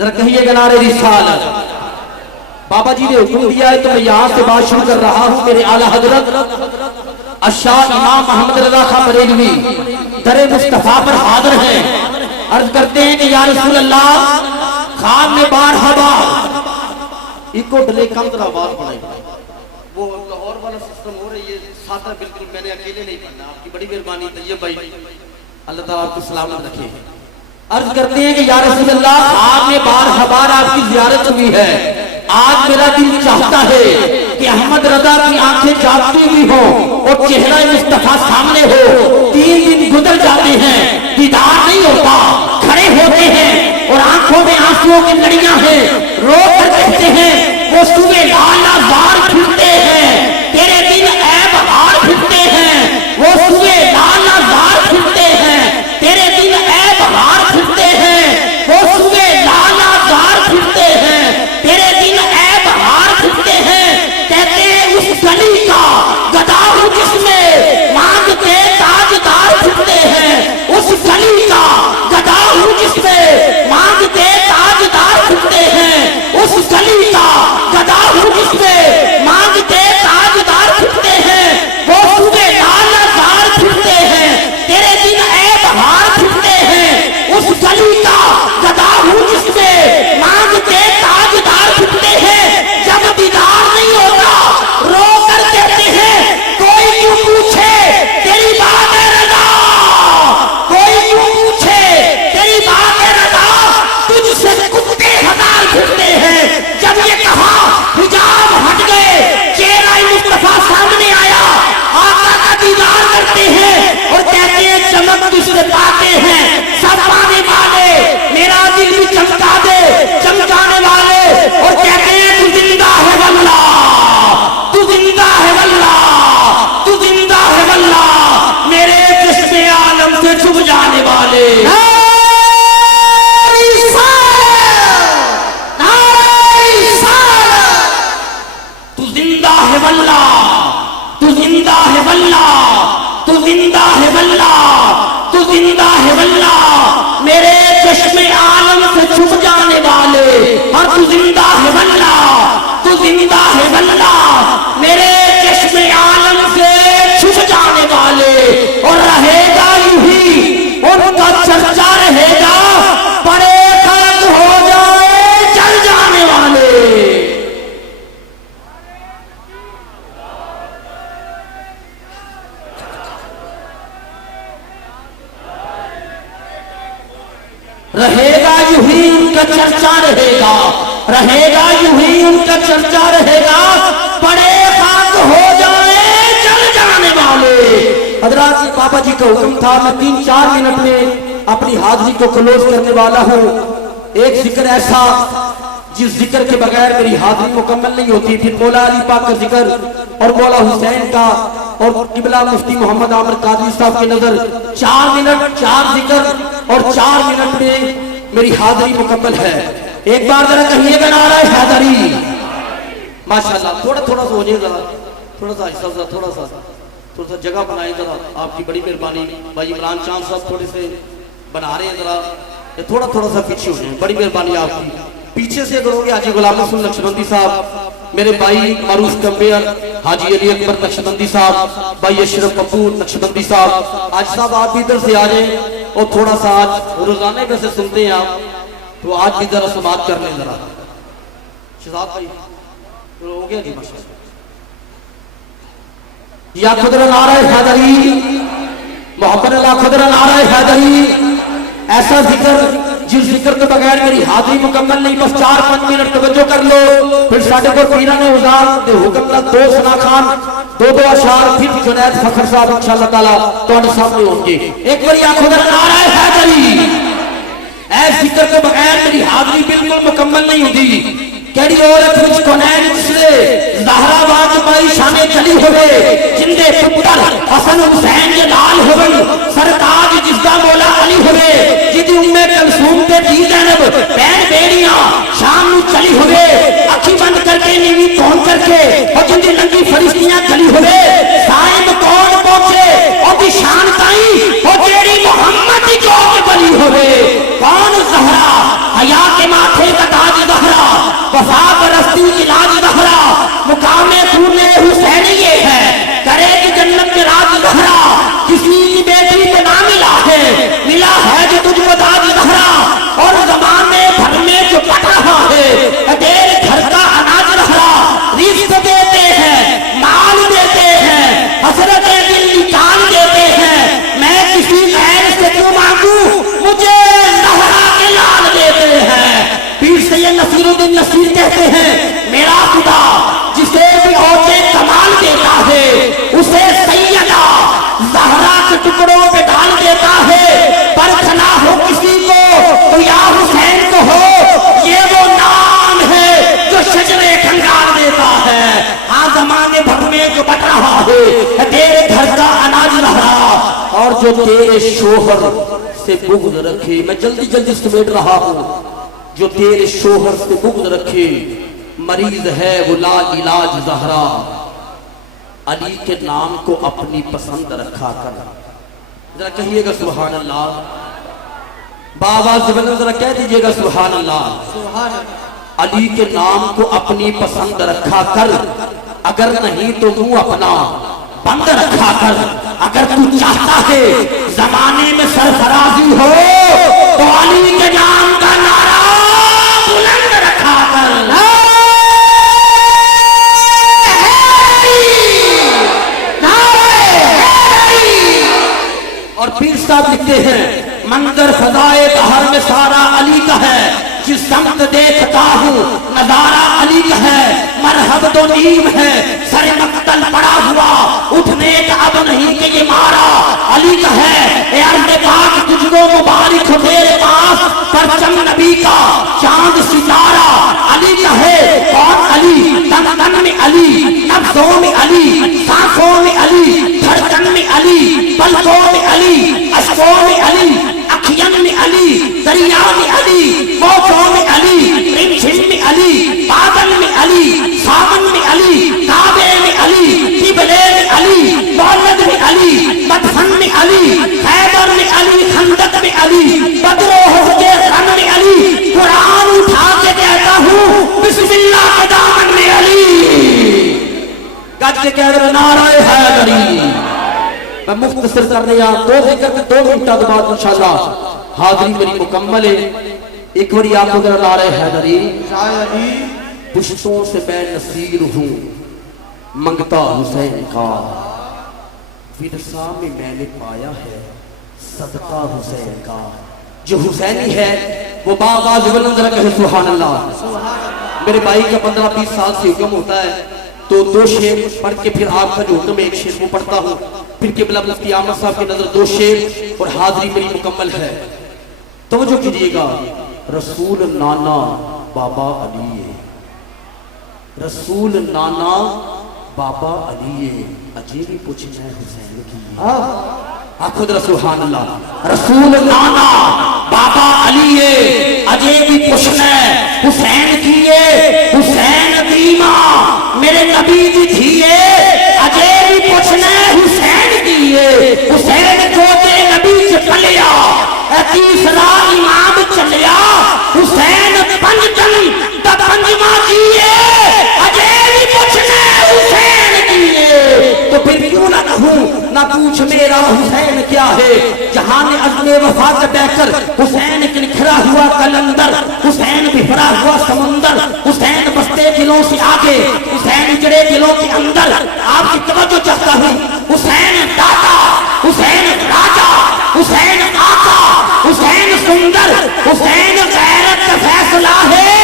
जरा कहिएगा नारे रिसालत। बाबा जी ने हुक्म दिया है तो मैं यहाँ से बात शुरू कर रहा हूँ। मेरे आला हजरत अशाह इमाम मोहम्मद रजा खां बरेलवी दरे मुस्तफा पर हाजिर हैं। अर्ज करते हैं कि या रसूल अल्लाह खान ने बार हवा इको डले कम तरह आवाज बनाई। वो लाहौर वाला सिस्टम हो रही है सादा बिल्कुल मैंने अकेले नहीं पढ़ना। आपकी बड़ी मेहरबानी तैयब भाई, अल्लाह ताला आपको सलामत रखे। अर्ज करते हैं कि या रसूल अल्लाह आपने बार हबार आपकी ज़ियारत हुई है। आज मेरा दिल चाहता है कि अहमद रजा की आंखें जागती हुई हो और चेहरा मुस्तफा सामने हो। 3 दिन गुजर जाते हैं, दीदार नहीं होता, खड़े होते हैं और आंखों में आंसुओं की लड़ियां हैं। रो कर कहते हैं वो सुबह लाला बार फिरते हैं, तेरे दिन ऐब हार फिरते हैं। वो सुबह लाला बार फिरते हैं, तेरे दिन ऐब हार फिरते हैं। वो सुबह लाला बार फिरते हैं, तेरे दिन ऐब हार फिरते हैं। कहते हैं उस गली का गदा हूं जिसमें मांगते ताजदार फिरते हैं। उस गली का गदा हूं जिसमें मांगते ताजदार फिरते हैं। उस गली का गदा हूं जिसमें मांगते ताजदार फिरते हैं। वो सुबह लालदार फिरते हैं, तेरे दिन ऐब हार फिरते हैं। उस गली का गदा हूं जिसमें मांगते ताजदार फिरते हैं। जब दीदार नहीं होता रो कर कहते हैं कोई क्यों पूछे तेरी बात है रजा, कोई क्यों पूछे तेरी बात है रजा, तुझसे कुत्ते हजार फिरते हैं। जब ये कहा हिजाब हट गए, चेहरा मुस्तफा सामने आया, आका का दीदार करते हैं और कहते हैं चमक तुझसे पाते हैं सब पाने वाले, मेरा दिल भी चमका दे चमकाने वाले। और कहते हैं तू जिंदा है वल्लाह, तू जिंदा है वल्लाह, तू जिंदा है वल्लाह, मेरे चश्मे आलम से छुप जाने वाले। तू जिंदा है वल्लाह, तू जिंदा है वल्लाह, तू जिंदा है वल्लाह, तू जिंदा है वल्लाह, मेरे चश्मे आलम से छुप जाने वाले। और तू जिंदा है वल्लाह, तू जिंदा है वल्लाह, मेरे चश्मे आलम से छुप जाने वाले। और रहेगा यूं ही उनका चर्चा रहेगा, बड़े खत हो जाए चल जाने वाले। रहेगा यूं ही उनका चर्चा रहेगा, रहेगा यूं ही उनका चर्चा रहेगा, बड़े खाक हो जाए चल जाने वाले। हजरात बाबा जी का हुक्म था, मैं 3-4 मिनट में अपनी हाजिरी को क्लोज करने वाला हूँ। एक जिक्र ऐसा जिस जिक्र के बगैर मेरी हाजिरी मुकम्मल नहीं होती। फिर मौला अली पाक का जिक्र और मौला हुसैन का और किबला मुफ्ती मोहम्मद आमिर कादरी साहब की नजर 4 मिनट 4 जिक्र और 4 मिनट में मेरी हाजिरी मुकम्मल है। एक बार जरा कहिएगा नारा हैदरी। माशाल्लाह थोड़ा थोड़ा सा हो जाए, जरा थोड़ा सा हिस्सा, थोड़ा सा जगह बनाए जरा, आपकी बड़ी मेहरबानी। भाई इमरान चांद साहब थोड़े से बना रहे हैं, जरा थोड़ा थोड़ा सा पीछे हो जाए, बड़ी मेहरबानी आपकी। पीछे से करोगे हाजी गुलाम रसूल नक्शबंदी साहब, मेरे भाई मारूफ कम्बेयर हाजी अली अकबर नक्शबंदी साहब, भाई अशरफ कपूर नक्शबंदी साहब। आज साहब आप भी इधर से आ जाए और थोड़ा सा आज रोजाना वैसे सुनते हैं आप, तो आज भी जरा समाप्त कर लें जरा। शहजाद भाई हो गया जी माशाल्लाह। या खुदरा नारा हैदरी, मोहब्बत अल्लाह खुदरा नारा हैदरी। ऐसा जिक्र जिस जिक्र के बगैर मेरी हाजिरी मुकम्मल नहीं। बस 4-5 मिनट तवज्जो कर लो, फिर साढ़े को पीरा ने उजार दे हुक्म ला 2 सना खान 2 अशार, फिर जुनैद फखर साहब इंशाअल्लाह ताला तुम्हारे सामने होंगे। एक बार या खुदरा नारा हैदरी। ऐसे जिक्र के बगैर मेरी हाजिरी बिल्कुल मुकम्मल नहीं होती। केड़ी औरत मुझको नैन जिसले ज़हराबाद माई शाने चली होवे, जिंदे पुत्र हसन हुसैन के लाल होवे, सरताज जिसदा मौला अली होवे, जिदी उम्मे कलसूम ते दी ज़ैनब बैन बेड़ियां शाम नू चली होवे, अखी बंद करके नीवी कौन करके और जिंदी नंगी फरिश्तियां चली होवे, साइब कौन पहुंचे और दी शान ताई और जेड़ी मोहम्मद दी जोत बली होवे। कौन ज़हरा हया के माथे आंखें का ताज जहरा, वफा परस्ती की लाज जहरा, मुकामे तूने हुसैन ये है, करेगी जन्नत में राज जहरा। किसी की बेटी को ना मिला है जो तुझको ताज जहरा, और जमाने भर में जो पट रहा है तेरे घर का अनाज जहरा। रिश्त देते हैं, माल देते हैं, हसरत दिल निकाल देते हैं, मैं किसी गैर से क्यों मांगू, मुझे जहरा के लाल देते हैं। पीर सैयद नसीरुद्दीन नसीर कहते हैं, मेरा खुदा जिसे भी औजे कमाल देता है उसे सैयदा ज़हरा के टुकड़ों पे डाल देता है। परखना हो किसी को तो या हुसैन को हो, ये वो नाम है जो शजरे खंगाल देता है। हाँ जमाने भर में जो बट रहा है तेरे घर का अनाज रहा, और जो तेरे शोहर से बुग़्ज़ रखे, मैं जल्दी जल्दी समेट रहा हूँ, जो तेरे शोहर से बुग़्ज़ रखे, मरीज है वो ला इलाज ज़हरा, अली के नाम को अपनी पसंद रखा कर। जरा कहिएगा सुभान अल्लाह, बाबा जरा कह दीजिएगा सुभान अल्लाह। अली के नाम को अपनी पसंद रखा कर, अगर नहीं तो मुंह अपना बंद रखा कर। अगर तू चाहता है जमाने में सरफराजी हो तो अली के नाम का नारा बुलंद रखा कर। और पीर साहब लिखते हैं, मंजर फजाए बहर में सारा अली का है, जिस समत देखता हूँ नजारा अली का है। मरहब तो नीम है सर मक्तल पड़ा हुआ, उठने का अब नहीं कि ये मारा अली का है। अर्ज़ पाक तुझको मुबारक हो तेरे पास, परचम नबी का चांद सितारा अली का है। कौन अली, तन तन में अली, नफ्सों में अली, सांसों में अली, धड़कन में अली, पलकों में अली, अश्कों में अली, अखियन में अली, दरिया में अली, मौजों में अली, रिमझिम में अली, बादल में अली, सावन में अली, काबे में अली, किबले में अली, मौलद में अली, मदफन में अली, खैबर में अली, खंदक में अली, बदरोह के रन में अली। कुरान उठा के कहता हूँ बिस्मिल्लाह के दामन में अली। गज के कह रहे नाराए हैदरी। मैं मुख्तसर करने या दो जिक्र 2 घंटा के बाद इंशाल्लाह हाजिरी मेरी मुकम्मल है। एक बारी आपको जरा नारे हैदरी। पुश्तों से मैं नसीर हूँ मंगता हुसैन का, विरसा में मैंने पाया है सदका हुसैन का। जो हुसैनी है वो बाबा जुबलन जरा कहे सुभान अल्लाह। मेरे भाई का 15-20 साल से हुक्म होता है तो 2 शेर पढ़ के फिर आपका जो हुक्म है 1 शेर वो पढ़ता हूँ, फिर केबला मुफ्ती अहमद साहब की नजर 2 शेर और हाजिरी मेरी मुकम्मल है। तवज्जो कीजिएगा, रसूल नाना बाबा अली है, रसूल नाना बाबा अली है, अजीब पूछना है हुसैन की। खुद सुभान अल्लाह। रसूल नाना बाबा अली है, अजीब पूछना है हुसैन की है। हुसैन दीमा मेरे नबी जी थी है, अजीब पूछना है हुसैन की है। हुसैन जो तेरे नबी से पलिया, तीसरा इमाम चलिया, हुसैन पंजतन तब पंजमा की है, अजीब पूछना है हुसैन की है। तो फिर क्यों ना कहूं ना पूछ मेरा हुसैन क्या है। जहां ने अज़्मे वफा से बहकर हुसैन के निखरा हुआ कलंदर, हुसैन बिखरा हुआ समुंदर, हुसैन बसते दिलों से आगे, हुसैन उजड़े दिलों के अंदर। आपकी तवज्जो चाहता हूँ, हुसैन दाता, हुसैन राजा, हुसैन आका, हुसैन सुंदर, हुसैन गैरत का फैसला है।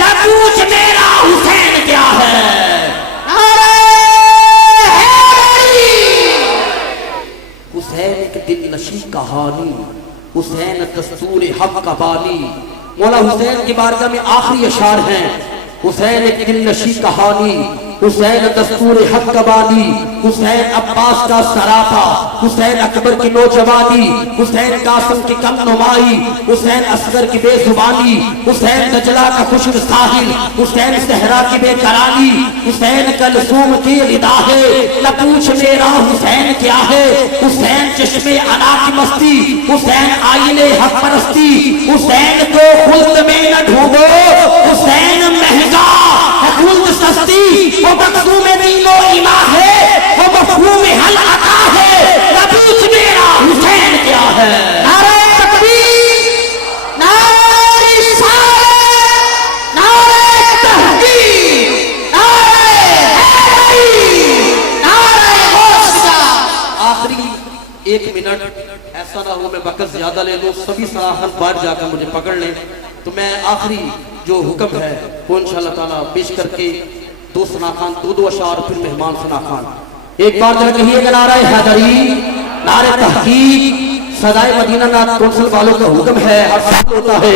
ना पूछ मेरा हुसैन क्या है। हुसैन एक दिल नशी कहानी, हुसैन दस्तूर हक का बानी। मौला हुसैन की बारगाह में आखिरी अशार हैं, हुसैन एक दिल नशी कहानी, हुसैन दस्तूर हक का बानी, हुसैन अब्बास का सराफा, हुसैन अकबर की नौजवानी, हुसैन कासिम की कम नुमाई, हुसैन असगर की बेजुबानी, हुसैन दजला का खुश्क साहिल, हुसैन सहरा की बेकरानी, हुसैन कलसूम की रिदा है, न पूछ मेरा हुसैन क्या है, हुसैन चश्मे अना की मस्ती, हुसैन आईने हक परस्ती, हुसैन को खुल्द में न ढूंढो, हुसैन महंगा है खुल्द सस्ती, वो मखदूम दीनो ईमा है, वो मफहूम हल अता है, न पूछ मेरा हुसैन क्या है। नारे तकबीर, नारे रिसालत, नारे तहकीर, नारे हैदरी, नारे गौसिया। आखिरी 1 मिनट, ऐसा ना हो मैं वक्त ज्यादा ले लूं, सभी सराहत बाहर जाकर मुझे पकड़ लें, तो मैं आखिरी जो हुक्म है वो इंशाअल्लाह ताला पेश करके दो सना खान दो अशार फिर मेहमान सना खान एक बार जरा कहिएगा नारे हैदरी, नारे तहकीक, सदाए मदीना नाथ कौंसिल वालों का हुक्म है, हर साल होता है,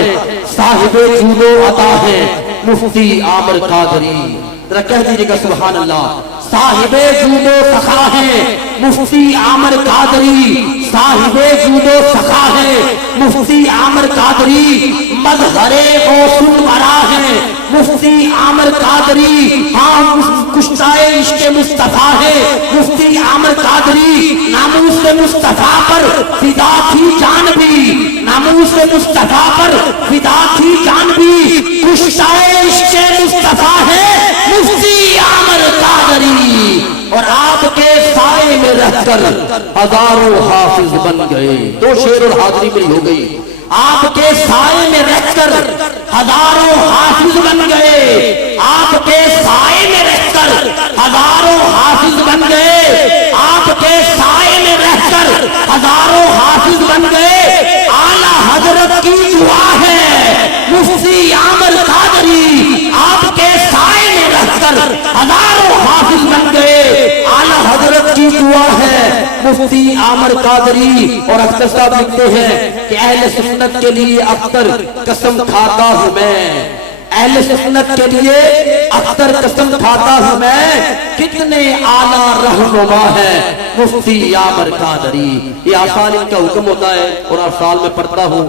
साहिबे जूदो अता है मुफ्ती आमिर कादरी। जरा कह दीजिएगा सुभान अल्लाह। साहिबे जूदो सखा है मुफ्ती आमिर कादरी, साहिबे जूदो सखा है मुफ्ती आमिर कादरी, मजहरे गौसुल वरा है मुफ्ती आमिर कादरी, हाँ कुश्ताए इश्क़े मुस्तफा है मुफ्ती आमिर कादरी, नामूस मुस्तफा पर फिदा थी जान भी, नामूस मुस्तफा पर फिदा थी जान भी, कुश्ताए इश्क़े मुस्तफा है मुफ्ती आमिर कादरी, और आपके साए में रहकर हजारों हाफिज बन गए। 2 शेर और हाजिरी मेरी हो गई। आपके साए में रहकर हजारों हाफिज बन गए, आपके साए में रहकर हजारों हाफिज बन गए, आपके साए में रहकर हजारों हाफिज बन गए। आला हजरत की दुआ है मुफ्ती आमिर कादरी, आपके साए में रहकर हजारों हाफिज बन गए। आला हजरत की दुआ है मुफ्ती आमिर कादरी। और अख्तर साहब लिखते हैं कि अहले सुन्नत के लिए अख्तर कसम खाता हूं मैं, अहले सुन्नत के लिए अख्तर कसम खाता हूं मैं, कितने आला रहनुमा है मुफ्ती आमिर कादरी। ये आसान इनका हुक्म होता है और हर साल में पढ़ता हूं।